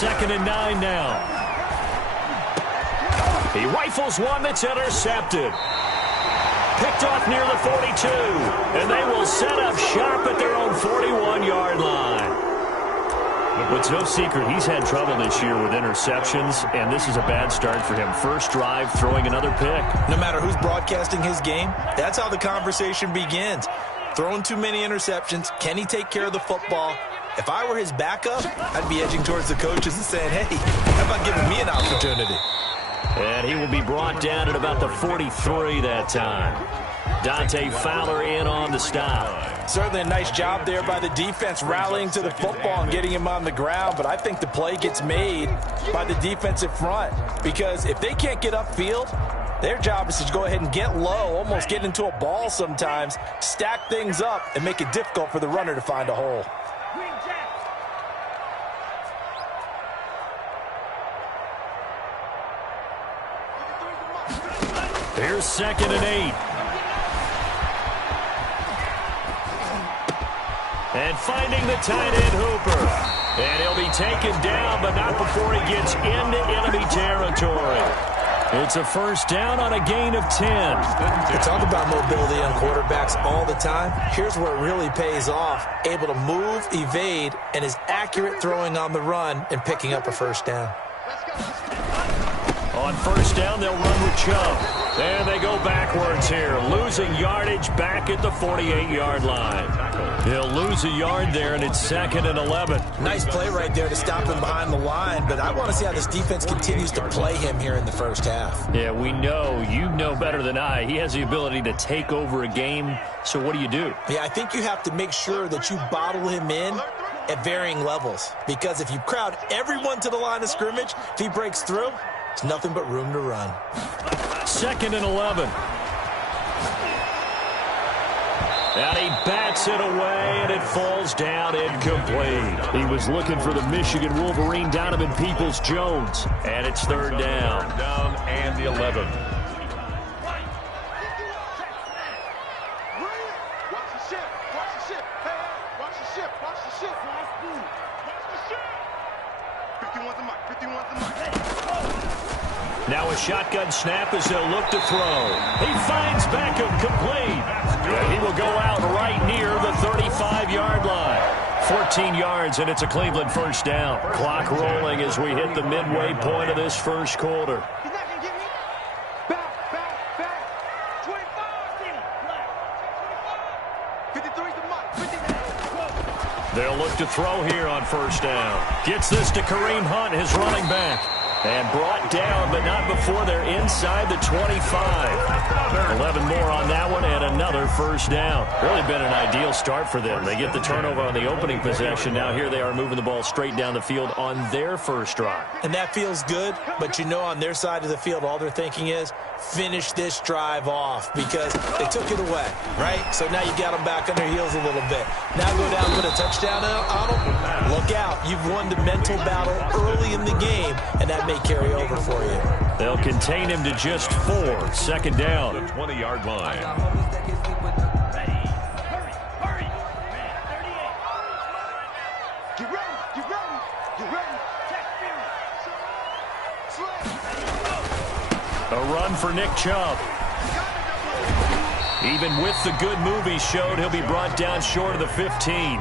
2nd and 9 now. He rifles one that's intercepted. Picked off near the 42. And they will set up shop at their own 41-yard line. But it's no secret he's had trouble this year with interceptions, and this is a bad start for him. First drive, throwing another pick. No matter who's broadcasting his game, that's how the conversation begins. Throwing too many interceptions. Can he take care of the football? If I were his backup, I'd be edging towards the coaches and saying, hey, how about giving me an opportunity? And he will be brought down at about the 43 that time. Dante Fowler in on the stop. Certainly a nice job there by the defense rallying to the football and getting him on the ground, but I think the play gets made by the defensive front because if they can't get upfield, their job is to go ahead and get low, almost get into a ball sometimes, stack things up, and make it difficult for the runner to find a hole. Here's 2nd and 8. And finding the tight end Hooper. And he'll be taken down, but not before he gets into enemy territory. It's a first down on a gain of 10. We talk about mobility on quarterbacks all the time. Here's where it really pays off. Able to move, evade, and is accurate throwing on the run and picking up a first down. On first down, they'll run with Chubb. And they go backwards here, losing yardage back at the 48-yard line. He'll lose a yard there, and it's 2nd and 11. Nice play right there to stop him behind the line, but I want to see how this defense continues to play him here in the first half. Yeah, we know. You know better than I. He has the ability to take over a game, so what do you do? Yeah, I think you have to make sure that you bottle him in at varying levels, because if you crowd everyone to the line of scrimmage, if he breaks through, it's nothing but room to run. 2nd and 11. And he bats it away, and it falls down incomplete. He was looking for the Michigan Wolverine, Donovan Peoples-Jones. And it's 3rd down. Down and the 11. Now a shotgun snap as they'll look to throw. He finds Beckham complete. And he will go out right near the 35-yard line. 14 yards, and it's a Cleveland first down. Clock rolling as we hit the midway point of this first quarter. They'll look to throw here on first down. Gets this to Kareem Hunt, his running back. And brought down, but not before they're inside the 25. 11 more on that one, and another first down. Really been an ideal start for them. They get the turnover on the opening possession. Now here they are moving the ball straight down the field on their first drive. And that feels good, but you know on their side of the field, all they're thinking is, finish this drive off, because they took it away, right? So now you got them back on their heels a little bit. Now go down and put a touchdown on them. Look out. You've won the mental battle early in the game, and that may carry over for you. They'll contain him to just 4. 2nd down. The 20-yard line. A run for Nick Chubb. Even with the good move he showed, he'll be brought down short of the 15.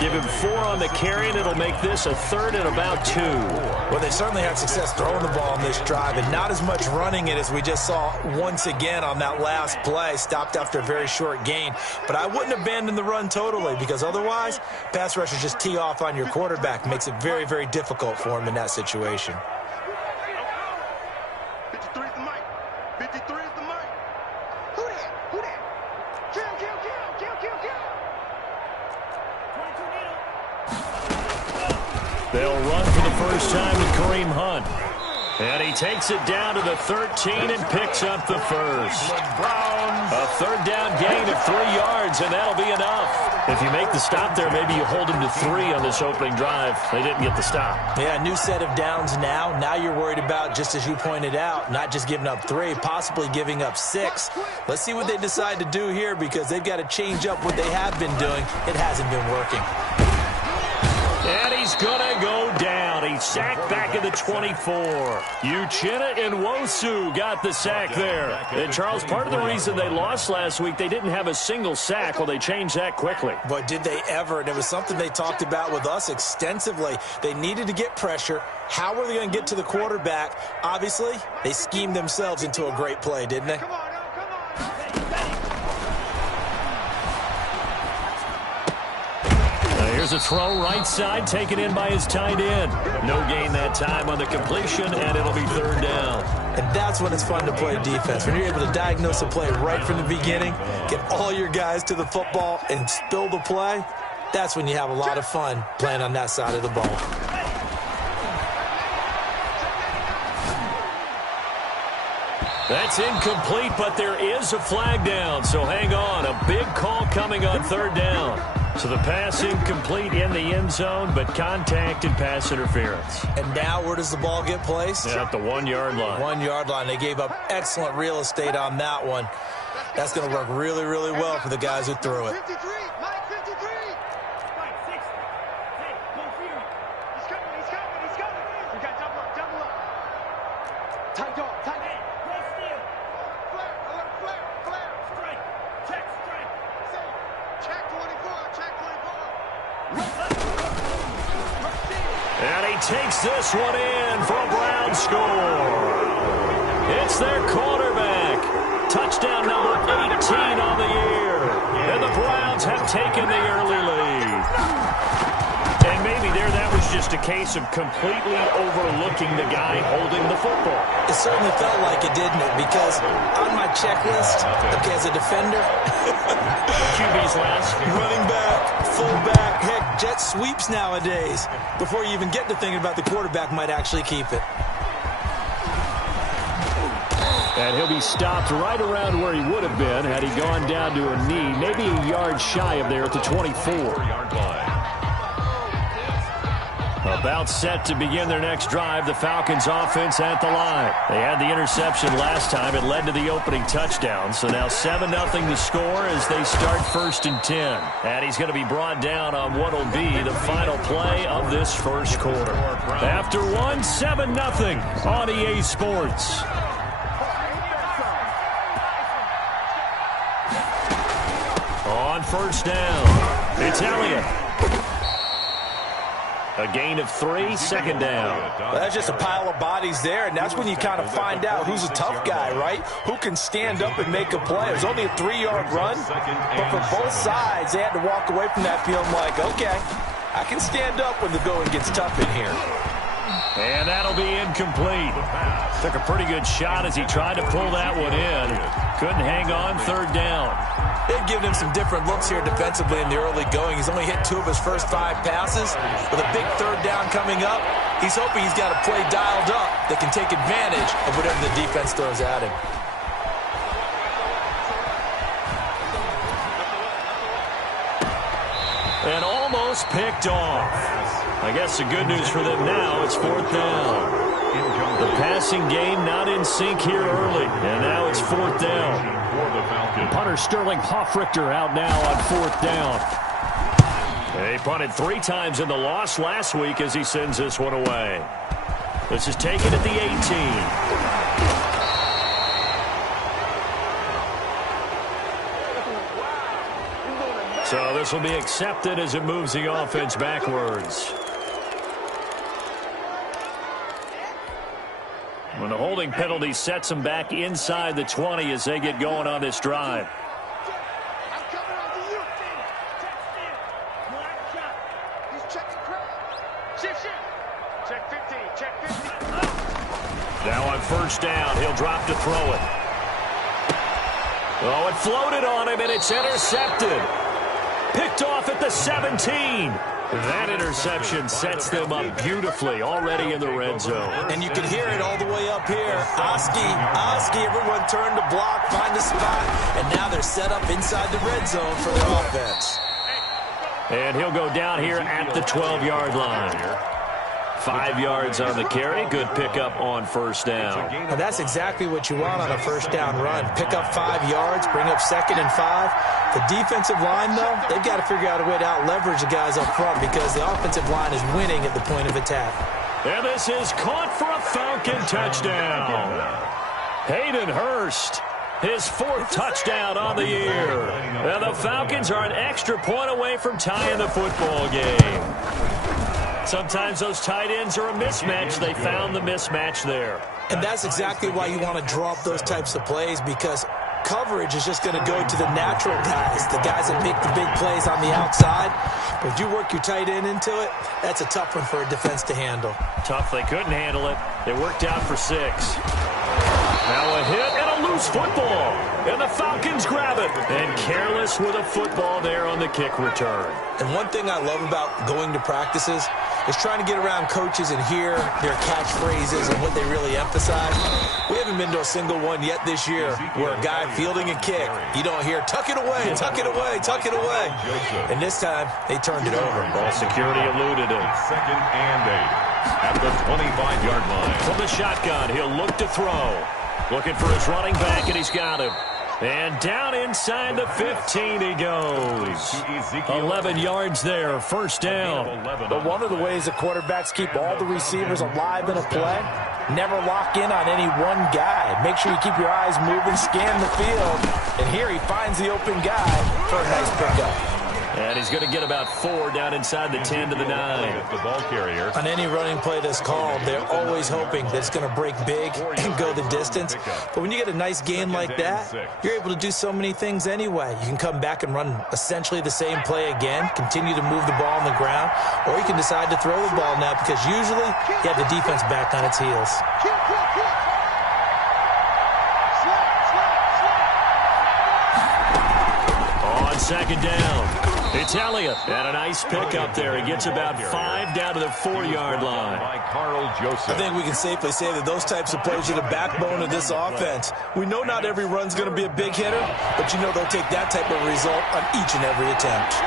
Give him 4 on the carry, and it'll make this a 3rd and about 2. Well, they certainly had success throwing the ball on this drive, and not as much running it as we just saw once again on that last play. Stopped after a very short gain. But I wouldn't abandon the run totally, because otherwise, pass rushers just tee off on your quarterback. Makes it very, very difficult for him in that situation. 53 is the mic. 53 is the mic. Who that? Who that? Kill. They'll run for the first time with Kareem Hunt. And he takes it down to the 13 and picks up the first. A 3rd down gain of 3 yards, and that'll be enough. If you make the stop there, maybe you hold him to 3 on this opening drive. They didn't get the stop. Yeah, new set of downs now. Now you're worried about, just as you pointed out, not just giving up 3, possibly giving up 6. Let's see what they decide to do here, because they've got to change up what they have been doing. It hasn't been working. And he's going to go down. He's sack back at the 24. Uchenna Nwosu got the sack there. And, Charles, part of the reason they lost last week, they didn't have a single sack. Well, they changed that quickly. But did they ever? And it was something they talked about with us extensively. They needed to get pressure. How were they going to get to the quarterback? Obviously, they schemed themselves into a great play, didn't they? Here's a throw right side, taken in by his tight end. No gain that time on the completion, and it'll be third down. And that's when it's fun to play defense. When you're able to diagnose a play right from the beginning, get all your guys to the football, and spill the play, that's when you have a lot of fun playing on that side of the ball. That's incomplete, but there is a flag down, so hang on. A big call coming on third down. So the pass incomplete in the end zone, but contact and pass interference. And now where does the ball get placed? Yeah, at the 1 yard line. 1 yard line. They gave up excellent real estate on that one. That's going to work really, really well for the guys who threw it. 53, Mike 53. He's coming. You got double up. Tight dog. And he takes this one in for a Brown score. It's their quarterback. Touchdown number 18 on the year. And the Browns have taken the early lead. And maybe that was just a case of completely overlooking the guy holding the football. It certainly felt like it, didn't it? Because on my checklist, okay, as a defender, QB's last. running back, fullback, heck, jet sweeps nowadays. Before you even get to thinking about the quarterback might actually keep it. And he'll be stopped right around where he would have been had he gone down to a knee, maybe a yard shy of there at the 24-yard line. About set to begin their next drive, the Falcons offense at the line. They had the interception last time. It led to the opening touchdown. So now 7-0 the score as they start 1st and 10. And he's going to be brought down on what will be the final play of this first quarter. After 7-0 on EA Sports. On first down, it's Elliott. A gain of 3, second down. Well, that's just a pile of bodies there, and that's when you kind of find out who's a tough guy, right? Who can stand up and make a play. It was only a 3-yard run, but for both sides, they had to walk away from that feeling like, okay, I can stand up when the going gets tough in here. And that'll be incomplete. Took a pretty good shot as he tried to pull that one in. Couldn't hang on, third down. They've given him some different looks here defensively in the early going. He's only hit 2 of his first 5 passes. With a big third down coming up, he's hoping he's got a play dialed up that can take advantage of whatever the defense throws at him. And almost picked off. I guess the good news for them now, it's 4th down. The passing game not in sync here early, and now it's 4th down. Punter Sterling Hoffrichter out now on 4th down. They punted 3 times in the loss last week as he sends this one away. This is taken at the 18. So this will be accepted as it moves the offense backwards. When the holding penalty sets them back inside the 20 as they get going on this drive. I'm coming on to you. He's checking crowd. Shift. Check 15. Check 15. Now on first down, he'll drop to throw it. Oh, it floated on him, and it's intercepted. Picked off at the 17. That interception sets them up beautifully already in the red zone. And you can hear it all the way up here. Oski, everyone turned to block, find a spot, and now they're set up inside the red zone for their offense. And he'll go down here at the 12-yard line. 5 yards on the carry. Good pickup on first down. And that's exactly what you want on a first down run. Pick up 5 yards, bring up 2nd and 5. The defensive line, though, they've got to figure out a way to out-leverage the guys up front because the offensive line is winning at the point of attack. And this is caught for a Falcon touchdown. Hayden Hurst, his 4th touchdown on the year. And the Falcons are an extra point away from tying the football game. Sometimes those tight ends are a mismatch. They found the mismatch there. And that's exactly why you want to draw up those types of plays, because coverage is just going to go to the natural guys, the guys that make the big plays on the outside. But if you work your tight end into it, that's a tough one for a defense to handle. Tough. They couldn't handle it. They worked out for 6. Now a hit and a loose football. And the Falcons grab it. And careless with a football there on the kick return. And one thing I love about going to practices is trying to get around coaches and hear their catchphrases and what they really emphasize. We haven't been to a single one yet this year where a guy fielding a kick, you don't hear, tuck it away, tuck it away, tuck it away. And this time, they turned it over. Ball security eluded it. 2nd and 8 at the 25-yard line. From the shotgun, he'll look to throw. Looking for his running back, and he's got him. And down inside the 15 he goes. 11 yards there, 1st down. But one of the ways the quarterbacks keep all the receivers alive in a play, never lock in on any one guy. Make sure you keep your eyes moving, scan the field. And here he finds the open guy for a nice pickup. And he's going to get about 4 down inside the 10 to the 9. The ball carrier. On any running play that's called, they're always hoping that it's going to break big and go the distance. But when you get a nice gain like that, you're able to do so many things anyway. You can come back and run essentially the same play again, continue to move the ball on the ground, or you can decide to throw the ball now because usually you have the defense back on its heels. On 2nd down. It's Elliott. And a nice pickup there. He gets about 5 down to the 4-yard line. I think we can safely say that those types of plays are the backbone of this offense. We know not every run's going to be a big hitter, but you know they'll take that type of result on each and every attempt.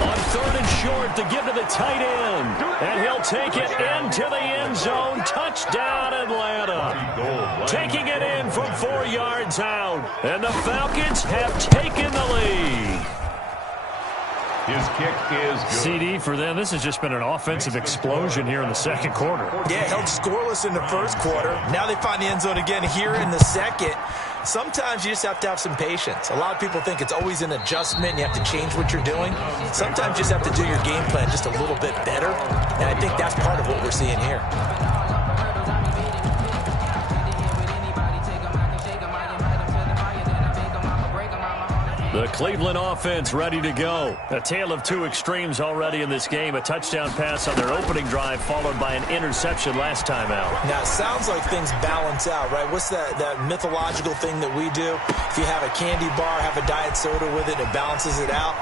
On 3rd and short to give to the tight end. And he'll take it into the end zone. Touchdown, Atlanta. Taking it in from 4 yards out. And the Falcons have taken the lead. His kick is good. CD for them. This has just been an offensive explosion here in the 2nd quarter. Yeah, held scoreless in the 1st quarter. Now they find the end zone again here in the 2nd. Sometimes you just have to have some patience. A lot of people think it's always an adjustment. You have to change what you're doing. Sometimes you just have to do your game plan just a little bit better. And I think that's part of what we're seeing here. The Cleveland offense ready to go. A tale of 2 extremes already in this game. A touchdown pass on their opening drive followed by an interception last time out. Now, it sounds like things balance out, right? What's that mythological thing that we do? If you have a candy bar, have a diet soda with it, it balances it out.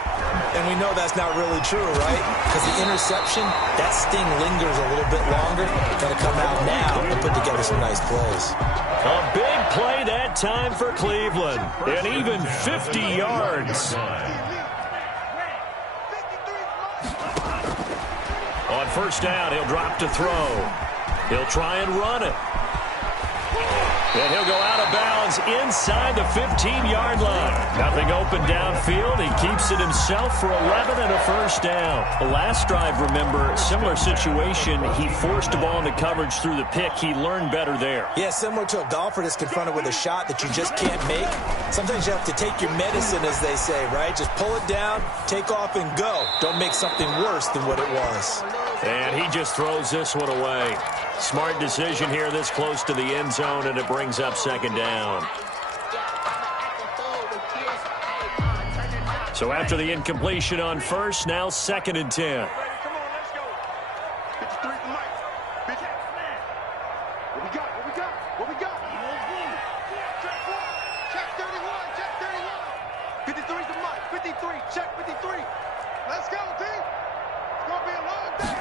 And we know that's not really true, right? Because the interception, that sting lingers a little bit longer. Got to come out now and put together some nice plays. A big play that time for Cleveland. And even 50 yards. On 1st down, he'll drop to throw. He'll try and run it. And he'll go out of bounds inside the 15-yard line. Nothing open downfield. He keeps it himself for 11 and a 1st down. The last drive, remember, similar situation. He forced the ball into coverage through the pick. He learned better there. Yeah, similar to a golfer that's confronted with a shot that you just can't make. Sometimes you have to take your medicine, as they say, right? Just pull it down, take off, and go. Don't make something worse than what it was. And he just throws this one away. Smart decision here this close to the end zone, and it brings up 2nd down. So after the incompletion on 1st, now 2nd and 10. Come on, let's go. 53 the mic. What we got? What we got? What we got? Check 1. Check 31. Check 31. 53 the mic. 53. Check 53. Let's go, team. It's going to be a long day.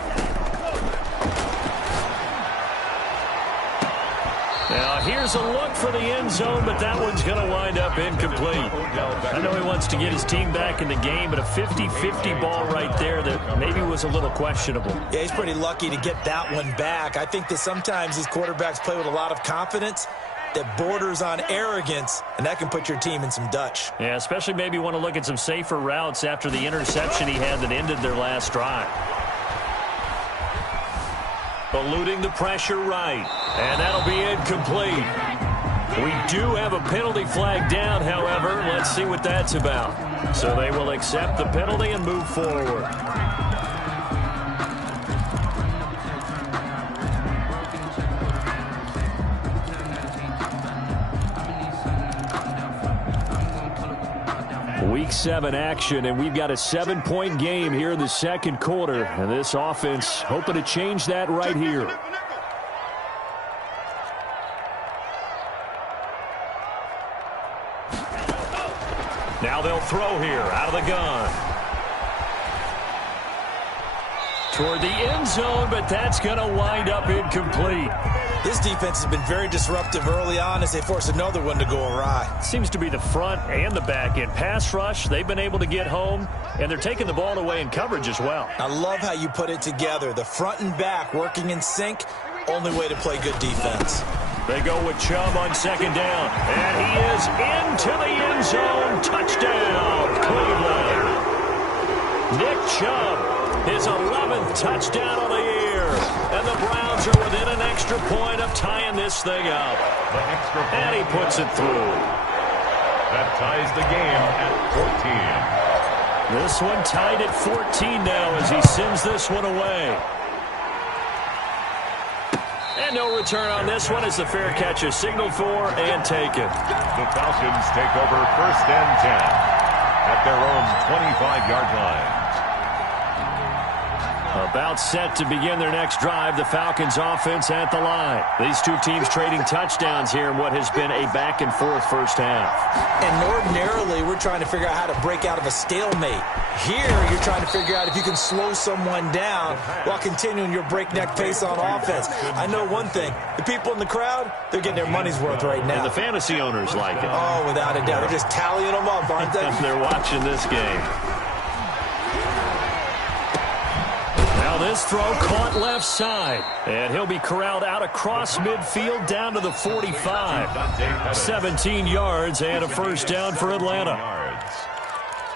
Now, here's a look for the end zone, but that one's going to wind up incomplete. I know he wants to get his team back in the game, but a 50-50 ball right there that maybe was a little questionable. Yeah, he's pretty lucky to get that one back. I think that sometimes these quarterbacks play with a lot of confidence that borders on arrogance, and that can put your team in some Dutch. Yeah, especially maybe want to look at some safer routes after the interception he had that ended their last drive. eluding the pressure right. And that'll be incomplete. We do have a penalty flag down, however. Let's see what that's about. So they will accept the penalty and move forward. Week 7 action, and we've got a 7-point game here in the second quarter. And this offense hoping to change that right here. Now they'll throw here out of the gun. Toward the end zone, but that's going to wind up incomplete. This defense has been very disruptive early on as they force another one to go awry. Seems to be the front and the back end. Pass rush, they've been able to get home, and they're taking the ball away in coverage as well. I love how you put it together. The front and back working in sync, only way to play good defense. They go with Chubb on second down, and he is into the end zone. Touchdown, Cleveland. Nick Chubb, his 11th touchdown of the year. And the Browns are within an extra point of tying this thing up. And he puts it through. That ties the game at 14. This one tied at 14 now as he sends this one away. And no return on this one as the fair catch is signaled for and taken. The Falcons take over 1st and 10 at their own 25-yard line. About set to begin their next drive, the Falcons offense at the line. These two teams trading touchdowns here in what has been a back-and-forth first half. And ordinarily, we're trying to figure out how to break out of a stalemate. Here, you're trying to figure out if you can slow someone down while continuing your breakneck pace on offense. I know one thing. The people in the crowd, they're getting their money's worth right now. And the fantasy owners like it. Oh, without a doubt. They're just tallying them up, aren't they? They're watching this game. This throw caught left side, and he'll be corralled out across midfield down to the 45. 17 yards and a first down for Atlanta.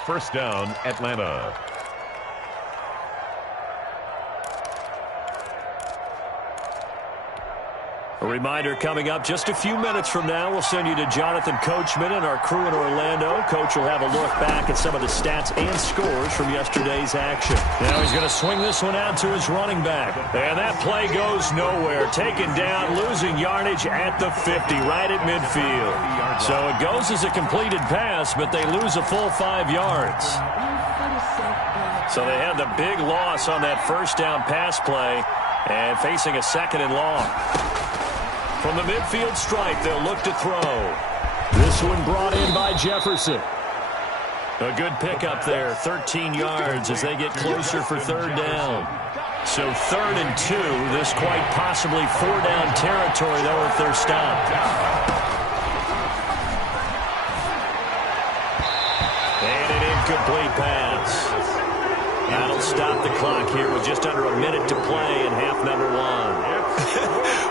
First down, Atlanta. A reminder coming up just a few minutes from now, we'll send you to Jonathan Coachman and our crew in Orlando. Coach will have a look back at some of the stats and scores from yesterday's action. Now he's going to swing this one out to his running back. And that play goes nowhere. Taken down, losing yardage at the 50, right at midfield. So it goes as a completed pass, but they lose a full 5 yards. So they had the big loss on that first down pass play and facing a 2nd and long. From the midfield stripe, they'll look to throw. This one brought in by Jefferson. A good pickup there, 13 yards as they get closer for 3rd down. So 3rd and 2, this quite possibly 4-down territory, though, if they're stopped. And an incomplete pass. That'll stop the clock here with just under a minute to play in half number 1.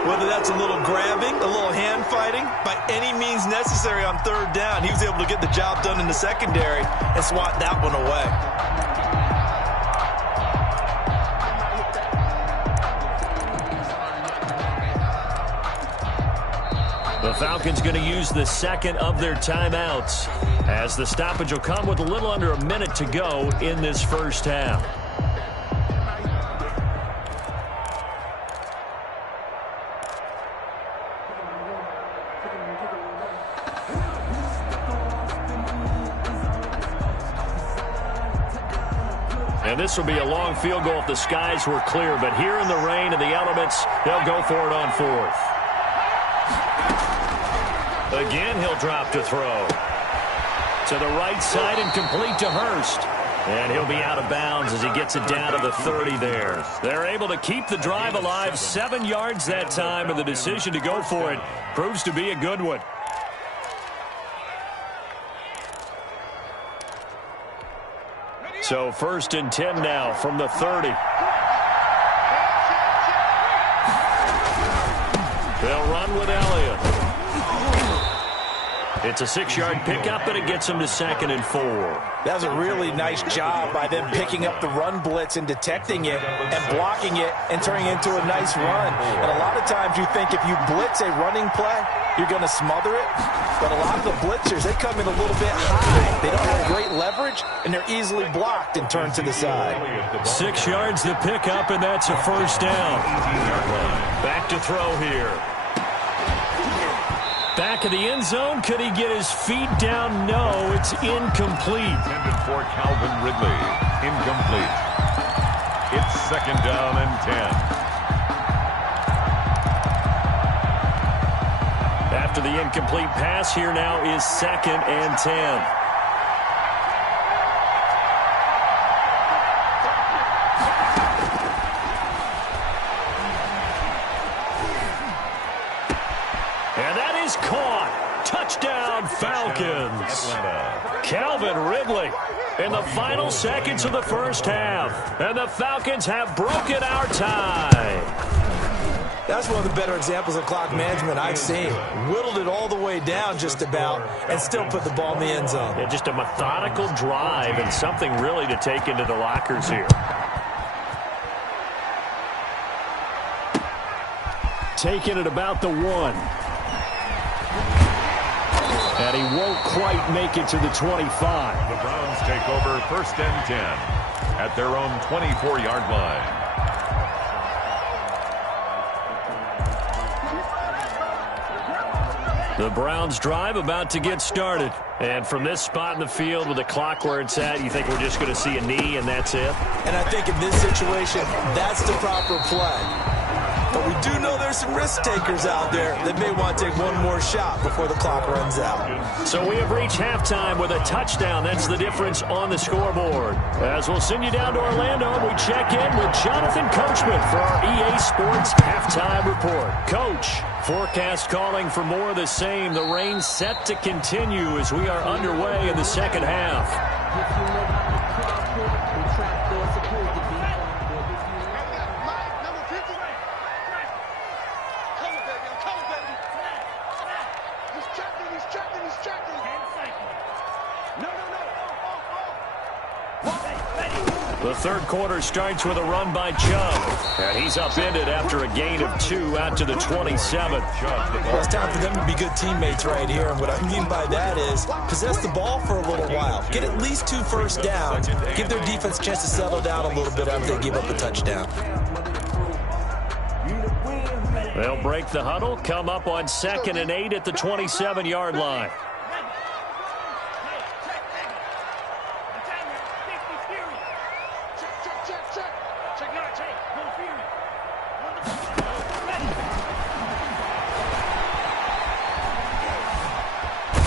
Whether that's a little grabbing, a little hand fighting, by any means necessary on 3rd down, he was able to get the job done in the secondary and swat that one away. The Falcons going to use the 2nd of their timeouts as the stoppage will come with a little under a minute to go in this first half. And this will be a long field goal if the skies were clear. But here in the rain and the elements, they'll go for it on 4th. Again, he'll drop to throw. To the right side and complete to Hurst. And he'll be out of bounds as he gets it down to the 30 there. They're able to keep the drive alive, 7 yards that time, and the decision to go for it proves to be a good one. So 1st and 10 now from the 30. They'll run with Elliott. It's a 6-yard pickup, and it gets them to 2nd and 4. That was a really nice job by them picking up the run blitz and detecting it and blocking it and turning it into a nice run. And a lot of times you think if you blitz a running play, you're going to smother it. But a lot of the blitzers, they come in a little bit high. They don't have great leverage, and they're easily blocked and turned to the side. 6 yards the pickup, and that's a first down. Back to throw here. Back of the end zone. Could he get his feet down? No, it's incomplete. Intended for Calvin Ridley. Incomplete. It's 2nd down and 10. After the incomplete pass, here now is 2nd and 10. Touchdown, Falcons. Calvin Ridley in the final seconds of the first half. And the Falcons have broken our tie. That's one of the better examples of clock management I've seen. Whittled it all the way down just about and still put the ball in the end zone. Yeah, just a methodical drive and something really to take into the lockers here. Taking it about the 1. And he won't quite make it to the 25. The Browns take over 1st and 10 at their own 24-yard line. The Browns drive about to get started. And from this spot in the field with the clock where it's at, you think we're just going to see a knee and that's it? And I think in this situation, that's the proper play. But we do know there's some risk takers out there that may want to take one more shot before the clock runs out. So we have reached halftime with a touchdown. That's the difference on the scoreboard. As we'll send you down to Orlando, we check in with Jonathan Coachman for our EA Sports Halftime Report. Coach, forecast calling for more of the same. The rain set to continue as we are underway in the second half. The third quarter starts with a run by Chubb. And he's upended after a gain of 2 out to the 27. Well, it's time for them to be good teammates right here. And what I mean by that is possess the ball for a little while. Get at least 2 first downs. Give their defense a chance to settle down a little bit after they give up a touchdown. They'll break the huddle, come up on 2nd and 8 at the 27-yard line.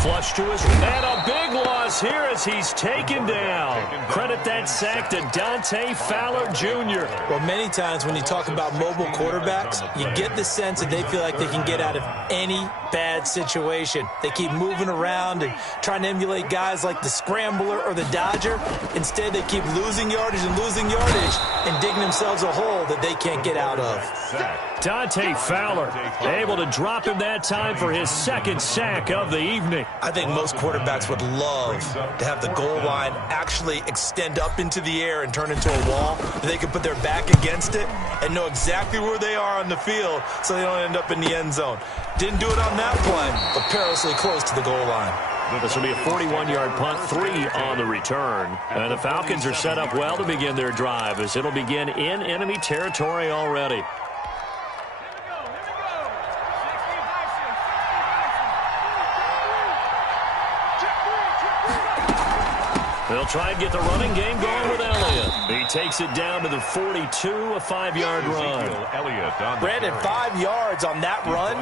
Flush to his, and a big loss here as he's taken down. Credit that sack to Dante Fowler Jr. Well, many times when you talk about mobile quarterbacks, you get the sense that they feel like they can get out of any bad situation. They keep moving around and trying to emulate guys like the Scrambler or the Dodger. Instead, they keep losing yardage and digging themselves a hole that they can't get out of. Dante Fowler able to drop him that time for his 2nd sack of the evening. I think most quarterbacks would love to have the goal line actually extend up into the air and turn into a wall. They can put their back against it and know exactly where they are on the field so they don't end up in the end zone. Didn't do it on that play, but perilously close to the goal line. This will be a 41-yard punt, 3 on the return. And the Falcons are set up well to begin their drive as it'll begin in enemy territory already. They'll try and get the running game going with Elliott. He takes it down to the 42, a 5-yard run. Brandon, 5 yards on that run.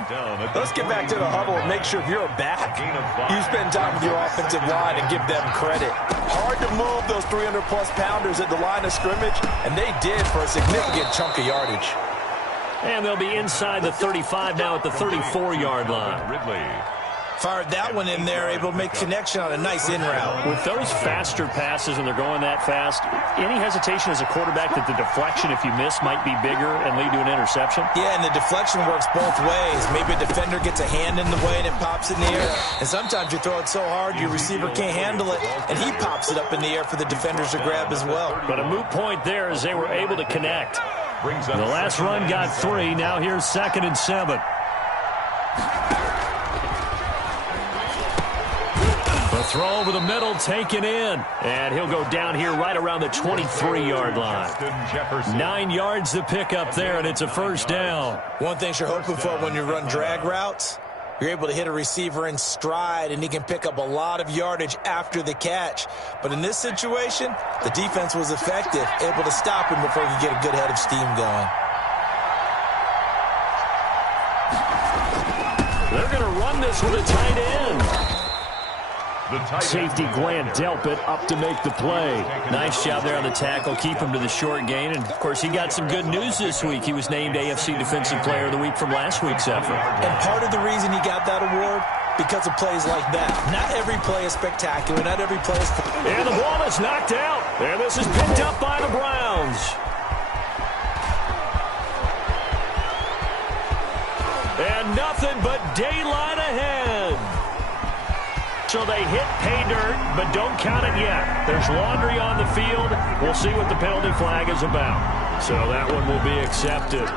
Let's get back to the huddle and make sure if you're a back, you spend time with your offensive line and give them credit. Hard to move those 300-plus pounders at the line of scrimmage, and they did for a significant chunk of yardage. And they'll be inside the 35 now at the 34-yard line. Ridley. Fired that one in there, able to make connection on a nice in route. With those faster passes when they're going that fast, any hesitation as a quarterback that the deflection, if you miss, might be bigger and lead to an interception? Yeah, and the deflection works both ways. Maybe a defender gets a hand in the way and it pops in the air. And sometimes you throw it so hard your receiver can't handle it, and he pops it up in the air for the defenders to grab as well. But a moot point there as they were able to connect. The last run got 3. Now here's 2nd and 7. The throw over the middle taken in. And he'll go down here right around the 23-yard line. 9 yards to pick up there, and it's a first down. One thing you're hoping for when you run drag routes, you're able to hit a receiver in stride, and he can pick up a lot of yardage after the catch. But in this situation, the defense was effective, able to stop him before he could get a good head of steam going. They're going to run this with a tight end. Safety Glant Delpit up to make the play. Nice job there on the tackle. Keep him to the short gain. And, of course, he got some good news this week. He was named AFC Defensive Player of the Week from last week's effort. And part of the reason he got that award, because of plays like that. Not every play is spectacular. Not every play is... And the ball is knocked out. And this is picked up by the Browns. And nothing but daylight ahead. So they hit pay dirt, but don't count it yet. There's laundry on the field. We'll see what the penalty flag is about. So that one will be accepted.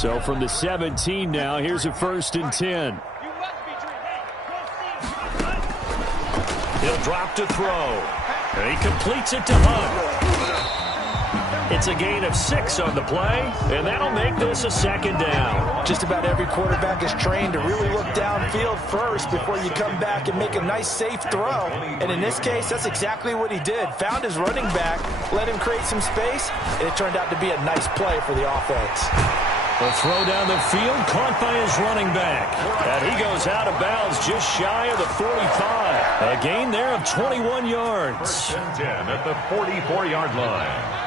So from the 17 now, here's a 1st and 10. He'll drop to throw. And he completes it to Hunt. It's a gain of 6 on the play, and that'll make this a 2nd down. Just about every quarterback is trained to really look downfield first before you come back and make a nice, safe throw. And in this case, that's exactly what he did. Found his running back, let him create some space, and it turned out to be a nice play for the offense. The throw down the field, caught by his running back. And he goes out of bounds just shy of the 45. A gain there of 21 yards. 1st and 10 at the 44-yard line.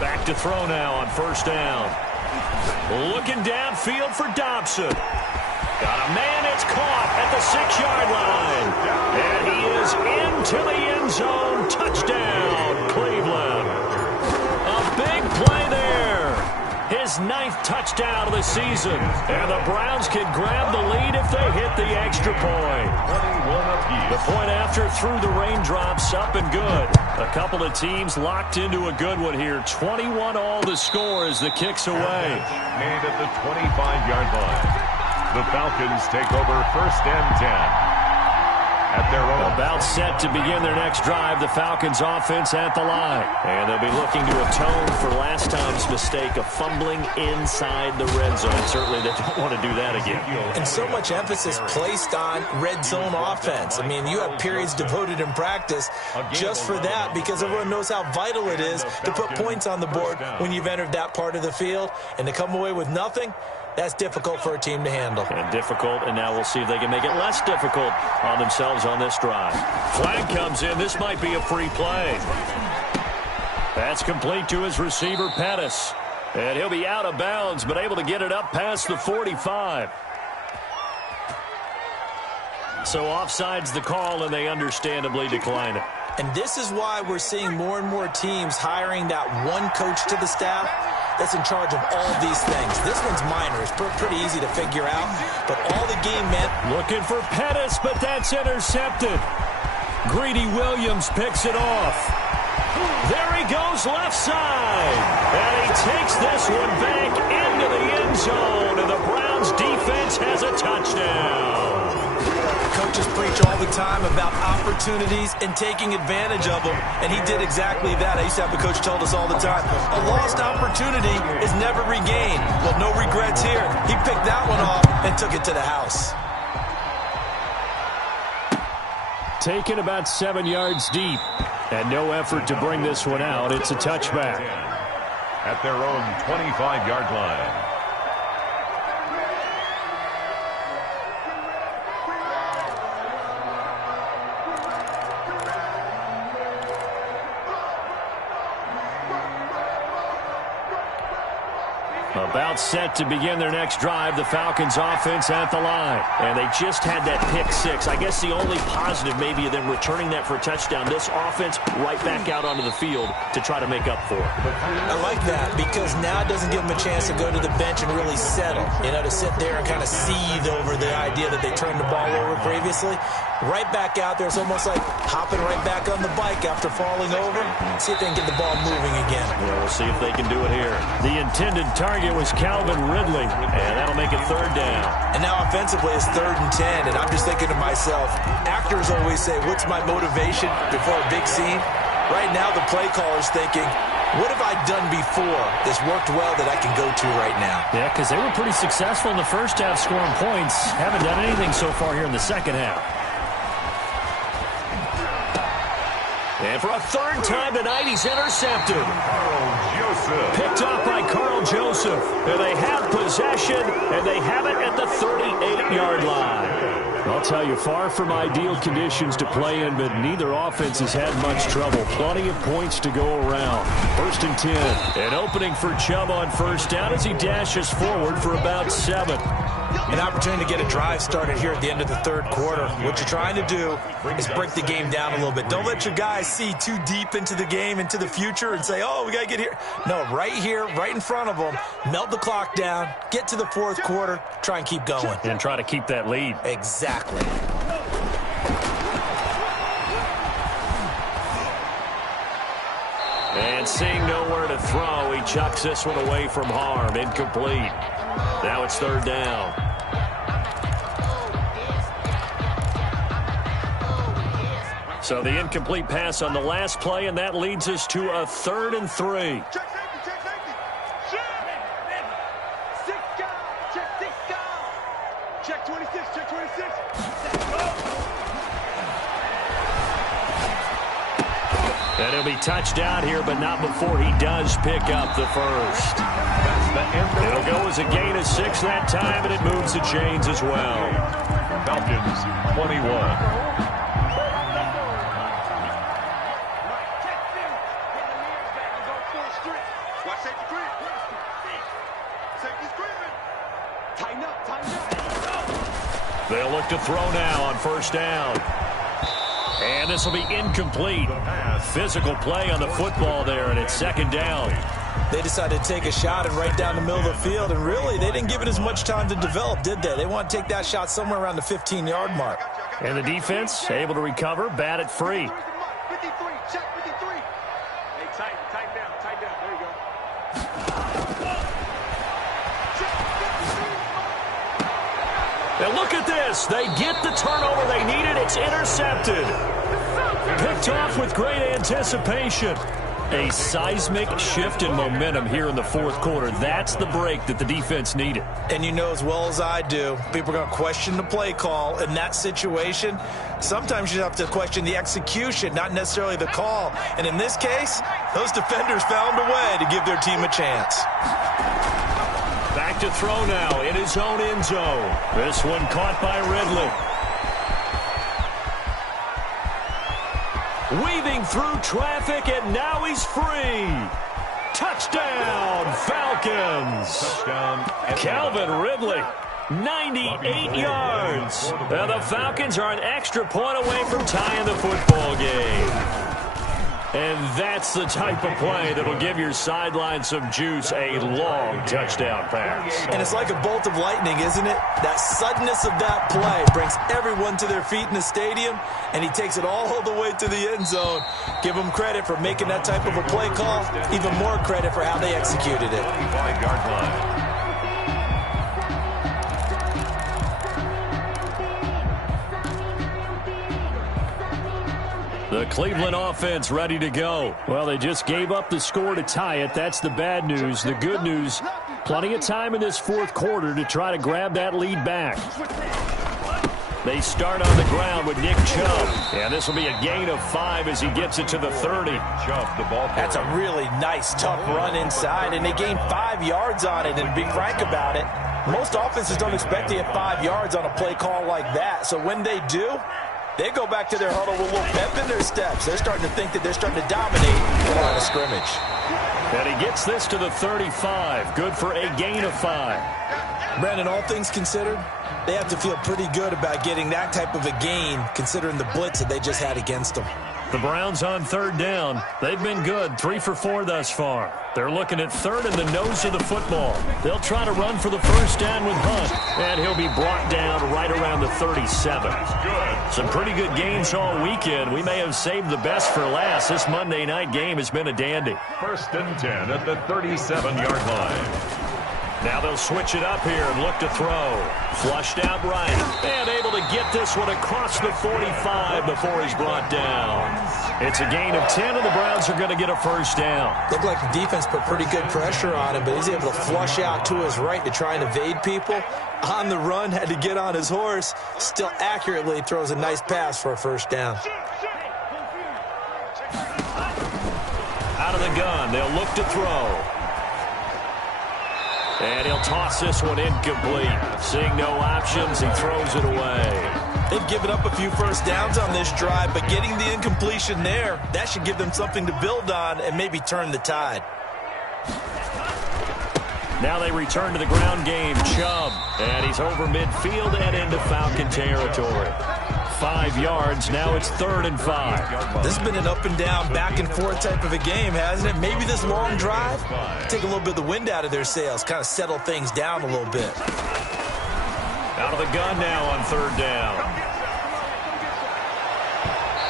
Back to throw now on 1st down. Looking downfield for Dobson. Got a man, it's caught at the 6-yard line. And he is into the end zone. Touchdown, Cleveland. A big play there. His 9th touchdown of the season. And the Browns can grab the lead if they hit the extra point. The point after through the raindrops, up and good. A couple of teams locked into a good one here. 21 all the score as the kick's away. Made at the 25-yard line. The Falcons take over 1st and 10. At their own. About set to begin their next drive, the Falcons offense at the line. And they'll be looking to atone for last time's mistake of fumbling inside the red zone. Certainly they don't want to do that again. And so much emphasis placed on red zone offense. I mean, you have periods devoted in practice just for that, because everyone knows how vital it is to put points on the board when you've entered that part of the field. And to come away with nothing, that's difficult for a team to handle. And difficult, and now we'll see if they can make it less difficult on themselves on this drive. Flag comes in. This might be a free play. That's complete to his receiver, Pettis. And he'll be out of bounds, but able to get it up past the 45. So offside's the call, and they understandably decline it. And this is why we're seeing more and more teams hiring that one coach to the staff that's in charge of all these things. This one's minor. It's pretty easy to figure out. But all the game meant... Looking for Pettis, but that's intercepted. Greedy Williams picks it off. There he goes left side. And he takes this one back into the end zone. And the Browns defense has a touchdown. Coaches preach all the time about opportunities and taking advantage of them, and he did exactly that. I used to have a coach told us all the time, a lost opportunity is never regained. Well, no regrets here. He picked that one off and took it to the house. Taken about 7 yards deep, and no effort to bring this one out. It's a touchback. At their own 25-yard line. About set to begin their next drive, the Falcons offense at the line. And they just had that pick six. I guess the only positive maybe of them returning that for a touchdown. This offense right back out onto the field to try to make up for it. I like that because now it doesn't give them a chance to go to the bench and really settle. You know, to sit there and kind of seethe over the idea that they turned the ball over previously. Right back out there. It's almost like hopping right back on the bike after falling over. See if they can get the ball moving again. Yeah, we'll see if they can do it here. The intended target was Calvin Ridley, and that'll make it third down. And now offensively it's 3rd and 10, and I'm just thinking to myself, actors always say, what's my motivation before a big scene? Right now the play caller's thinking, what have I done before that's worked well that I can go to right now? Yeah, because they were pretty successful in the first half scoring points. Haven't done anything so far here in the second half. And for a third time tonight, he's intercepted. Picked off by Carl Joseph. And they have possession, and they have it at the 38-yard line. I'll tell you, far from ideal conditions to play in, but neither offense has had much trouble. Plenty of points to go around. 1st and 10. An opening for Chubb on first down as he dashes forward for about 7. An opportunity to get a drive started here at the end of the 3rd quarter. What you're trying to do is break the game down a little bit. Don't let your guys see too deep into the game, into the future, and say, oh, we got to get here. No, right here, right in front of them, melt the clock down, get to the 4th quarter, try and keep going. And try to keep that lead. Exactly. And seeing nowhere to throw, he chucks this one away from harm. Incomplete. Now it's 3rd down. So the incomplete pass on the last play, and that leads us to a 3rd and 3. Check safety, check safety. Six guys, check 6 guys. Check 26, check 26. And he'll be touched out here, but not before he does pick up the first. It'll go as a gain of 6 that time, and it moves the chains as well. Falcons 21. They'll look to throw now on first down. And this will be incomplete. Physical play on the football there, and it's 2nd down. They decided to take a shot and right down the middle of the field, and really, they didn't give it as much time to develop, did they? They want to take that shot somewhere around the 15-yard mark. And the defense able to recover, bat it free. 53, check 53. Hey, tighten down, there you go. And look at this. They get the turnover they needed. It's intercepted. Picked off with great anticipation. A seismic shift in momentum here in the 4th quarter. That's the break that the defense needed. And you know as well as I do, people are going to question the play call in that situation. Sometimes you have to question the execution, not necessarily the call. And in this case, those defenders found a way to give their team a chance. Back to throw now in his own end zone. This one caught by Ridley. Weaving through traffic, and now he's free. Touchdown, Falcons. Touchdown. Calvin Ridley, 98 yards. And the Falcons are an extra point away from tying the football game. And that's the type of play that'll give your sideline some juice, a long touchdown pass. And it's like a bolt of lightning, isn't it? That suddenness of that play brings everyone to their feet in the stadium, and he takes it all the way to the end zone. Give him credit for making that type of a play call, even more credit for how they executed it. 5-yard line. The Cleveland offense ready to go. Well, they just gave up the score to tie it. That's the bad news. The good news, plenty of time in this 4th quarter to try to grab that lead back. They start on the ground with Nick Chubb. And this will be a gain of 5 as he gets it to the 30. Chubb, the ball. That's a really nice, tough run inside, and they gained 5 yards on it. And to be frank about it, most offenses don't expect to get 5 yards on a play call like that. So when they do, they go back to their huddle with a little pep in their steps. They're starting to think that they're starting to dominate the line of scrimmage. And he gets this to the 35. Good for a gain of 5. Brandon, all things considered, they have to feel pretty good about getting that type of a gain considering the blitz that they just had against them. The Browns on 3rd down. They've been good, 3 for 4 thus far. They're looking at 3rd in the nose of the football. They'll try to run for the 1st down with Hunt, and he'll be brought down right around the 37. Some pretty good games all weekend. We may have saved the best for last. This Monday night game has been a dandy. 1st and 10 at the 37-yard line. Now they'll switch it up here and look to throw. Flushed out right. And able to get this one across the 45 before he's brought down. It's a gain of 10, and the Browns are going to get a 1st down. Looked like the defense put pretty good pressure on him, but he's able to flush out to his right to try and evade people. On the run, had to get on his horse. Still accurately throws a nice pass for a 1st down. Out of the gun, they'll look to throw. And he'll toss this one incomplete. Seeing no options, he throws it away. They've given up a few 1st downs on this drive, but getting the incompletion there, that should give them something to build on and maybe turn the tide. Now they return to the ground game. Chubb, and he's over midfield and into Falcon territory. 5 yards. Now it's 3rd and 5. This has been an up and down, back and forth type of a game, hasn't it? Maybe this long drive, take a little bit of the wind out of their sails, kind of settle things down a little bit. Out of the gun now on 3rd down.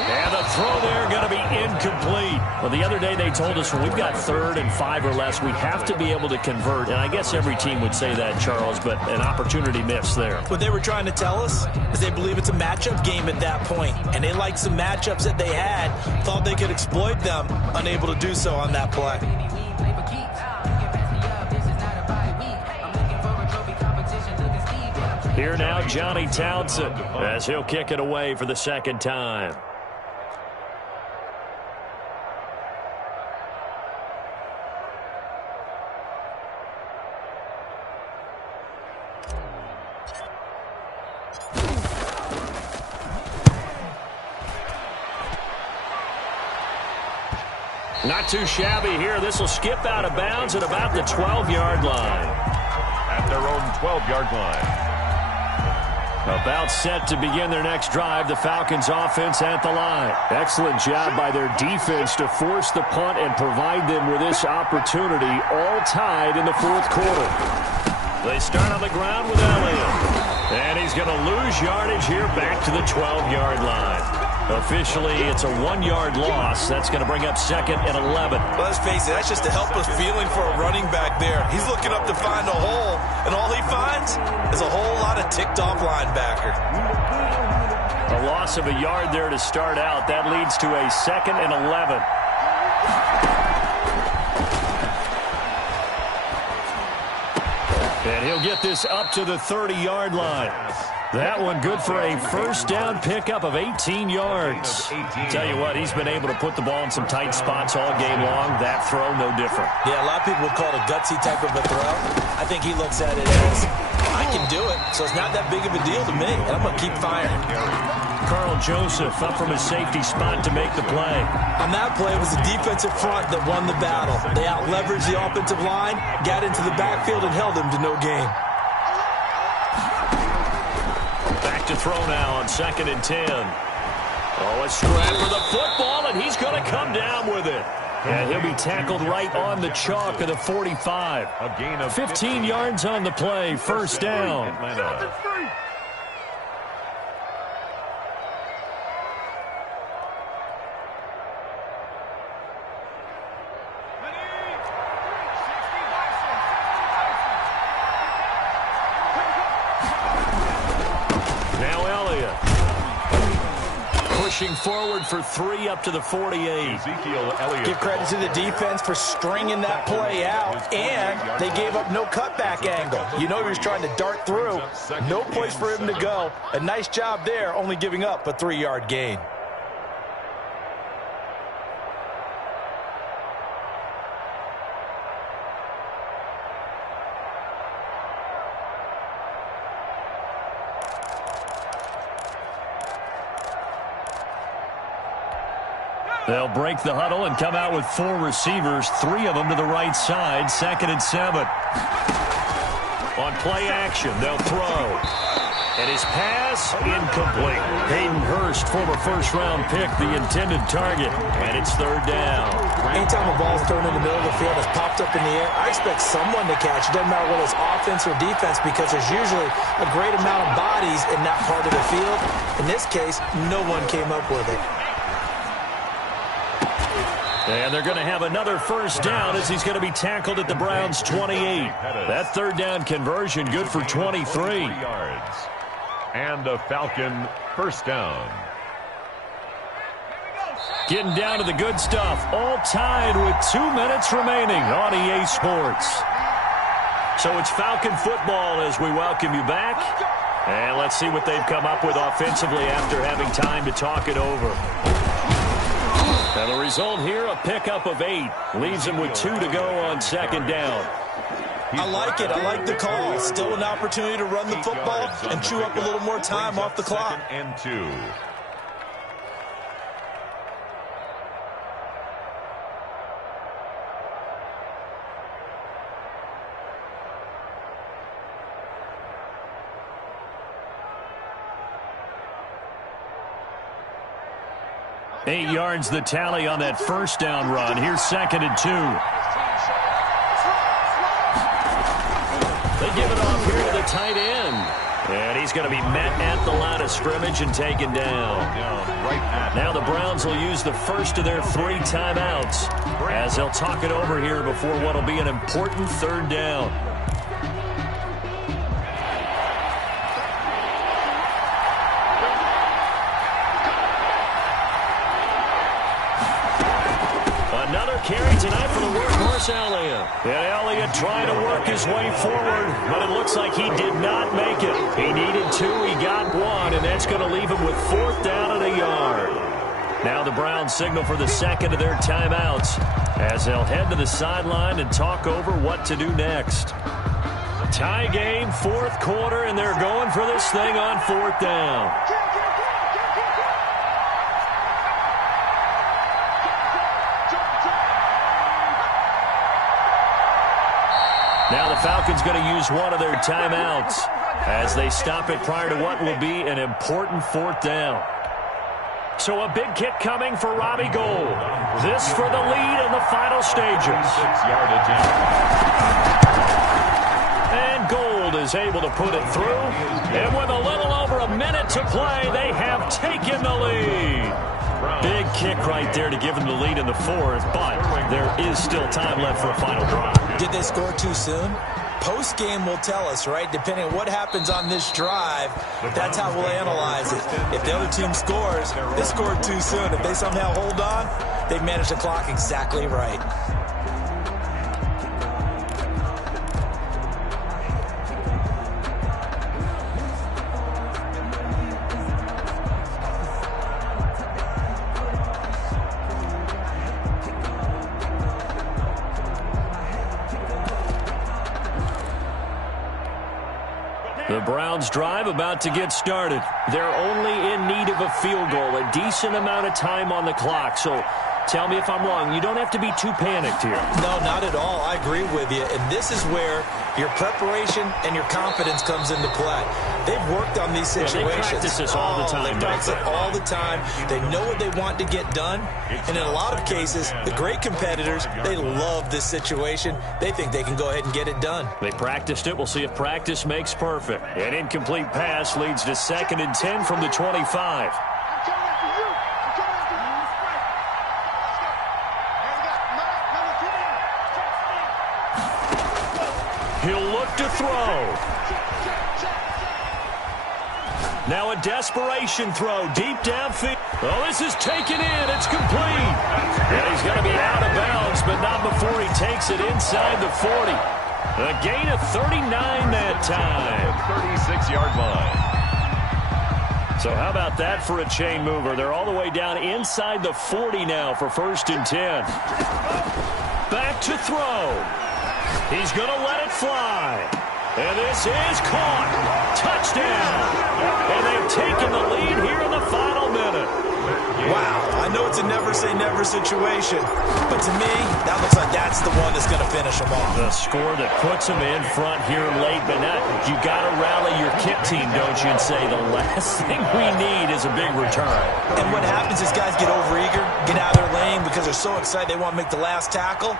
And the throw there going to be incomplete. Well, the other day they told us when we've got 3rd and 5 or less, we have to be able to convert. And I guess every team would say that, Charles, but an opportunity missed there. What they were trying to tell us is they believe it's a matchup game at that point. And they liked some matchups that they had, thought they could exploit them, unable to do so on that play. Here now, Johnny Townsend, as he'll kick it away for the 2nd time. Not too shabby here. This will skip out of bounds at about the 12-yard line. At their own 12-yard line. About set to begin their next drive, the Falcons offense at the line. Excellent job by their defense to force the punt and provide them with this opportunity, all tied in the 4th quarter. They start on the ground with Elliott. And he's going to lose yardage here back to the 12-yard line. Officially, it's a 1-yard loss. That's going to bring up 2nd and 11. Well, let's face it, that's just a helpless feeling for a running back there. He's looking up to find a hole, and all he finds is a whole lot of ticked-off linebacker. A loss of a yard there to start out. That leads to a 2nd and 11. And he'll get this up to the 30-yard line. That one good for a 1st down pickup of 18 yards. Tell you what, he's been able to put the ball in some tight spots all game long. That throw, no different. Yeah, a lot of people would call it a gutsy type of a throw. I think he looks at it as, I can do it, so it's not that big of a deal to me, and I'm going to keep firing. Carl Joseph up from his safety spot to make the play. On that play, it was the defensive front that won the battle. They out-leveraged the offensive line, got into the backfield, and held them to no gain. Back to throw now on 2nd and 10. Oh, a scrap for the football, and he's going to come down with it. And he'll be tackled right on the chalk of the 45. A gain of 15 yards on the play, 1st down. Atlanta. Pushing forward for 3 up to the 48. Ezekiel Elliott. Give credit to the defense for stringing that play out, and they gave up no cutback angle. You know he was trying to dart through. No place for him to go. A nice job there, only giving up a 3-yard gain. They'll break the huddle and come out with 4 receivers, 3 of them to the right side, 2nd and 7. On play action, they'll throw. And his pass, incomplete. Hayden Hurst, former first-round pick, the intended target. And it's 3rd down. Anytime a ball's thrown in the middle of the field, it's popped up in the air, I expect someone to catch. It doesn't matter whether it's offense or defense because there's usually a great amount of bodies in that part of the field. In this case, no one came up with it. And they're going to have another 1st down as he's going to be tackled at the Browns' 28. That 3rd down conversion good for 23. yards. And a Falcon 1st down. Getting down to the good stuff. All tied with 2 minutes remaining on EA Sports. So it's Falcon football as we welcome you back. And let's see what they've come up with offensively after having time to talk it over. And the result here, a pickup of 8. Leaves them with 2 to go on 2nd down. I like it. I like the call. Still an opportunity to run the football and chew up a little more time off the clock. 2nd and 2. Eight yards the tally on that 1st down run. Here's 2nd and 2. They give it off here to the tight end. And he's going to be met at the line of scrimmage and taken down. Now the Browns will use the first of their 3 timeouts as they'll talk it over here before what will be an important 3rd down. Another carry tonight for the workhorse Elliott. And Elliott trying to work his way forward, but it looks like he did not make it. He needed 2, he got 1, and that's going to leave him with 4th down and a yard. Now the Browns signal for the 2nd of their timeouts as they'll head to the sideline and talk over what to do next. Tie game, 4th quarter, and they're going for this thing on 4th down. Now the Falcons going to use one of their timeouts as they stop it prior to what will be an important 4th down. So a big kick coming for Robbie Gould. This for the lead in the final stages. 6-yard attempt. And Gould is able to put it through. And with a little over a minute to play, they have taken the lead. Big kick right there to give them the lead in the 4th, but there is still time left for a final drive. Did they score too soon? Post-game will tell us, right? Depending on what happens on this drive, that's how we'll analyze it. If the other team scores, they scored too soon. If they somehow hold on, they've managed the clock exactly right. The Browns drive about to get started. They're only in need of a field goal, a decent amount of time on the clock. So tell me if I'm wrong. You don't have to be too panicked here. No, not at all. I agree with you. And this is where your preparation and your confidence comes into play. They've worked on these situations. Yeah, they practice this all the time. They practice it all the time. They know what they want to get done. And in a lot of cases, the great competitors, they love this situation. They think they can go ahead and get it done. They practiced it. We'll see if practice makes perfect. An incomplete pass leads to 2nd and 10 from the 25. He'll look to throw. Now a desperation throw deep downfield. Oh, this is taken in. It's complete. And he's going to be out of bounds, but not before he takes it inside the 40. A gain of 39 that time. 36-yard line. So how about that for a chain mover? They're all the way down inside the 40 now for 1st and 10. Back to throw. He's going to let it fly. And this is caught. Touchdown. And they've taken the lead here in the final minute. Wow, I know it's a never-say-never situation, but to me, that looks like that's the one that's going to finish them off. The score that puts them in front here late, but not. You got to rally your kit team, don't you, and say the last thing we need is a big return. And what happens is guys get overeager, get out of their lane because they're so excited they want to make the last tackle.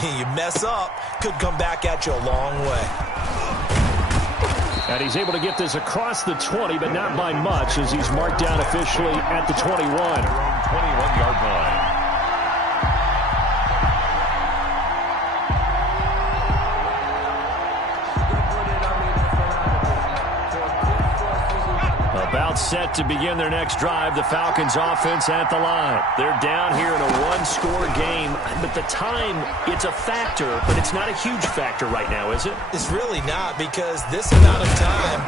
You mess up, could come back at you a long way. And he's able to get this across the 20, but not by much, as he's marked down officially at the 21. 21-yard line. About set to begin their next drive, the Falcons offense at the line. They're down here in a one-score game, but the time, it's a factor, but it's not a huge factor right now, is it? It's really not, because this amount of time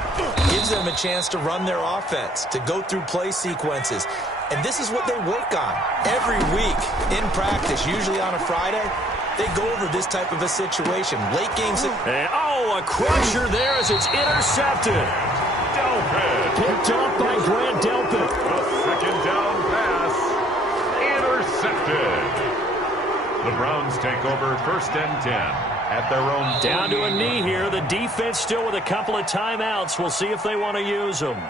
gives them a chance to run their offense, to go through play sequences. And this is what they work on every week in practice, usually on a Friday. They go over this type of a situation. Late games. And, a crusher there as it's intercepted. Delpit. Picked off by Grant Delpit. A second down pass. Intercepted. The Browns take over 1st and 10 at their own. Down to a knee here. The defense still with a couple of timeouts. We'll see if they want to use them.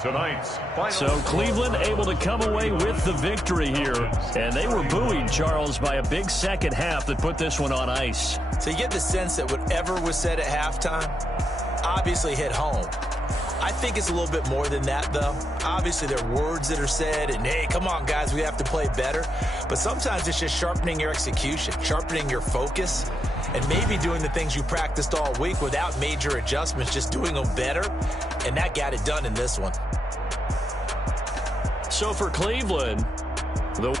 Tonight's final. So Cleveland able to come away with the victory here. And they were buoyed, Charles, by a big second half that put this one on ice. So you get the sense that whatever was said at halftime obviously hit home. I think it's a little bit more than that, though. Obviously, there are words that are said, and, hey, come on, guys, we have to play better. But sometimes it's just sharpening your execution, sharpening your focus, and maybe doing the things you practiced all week without major adjustments, just doing them better, and that got it done in this one. So for Cleveland, the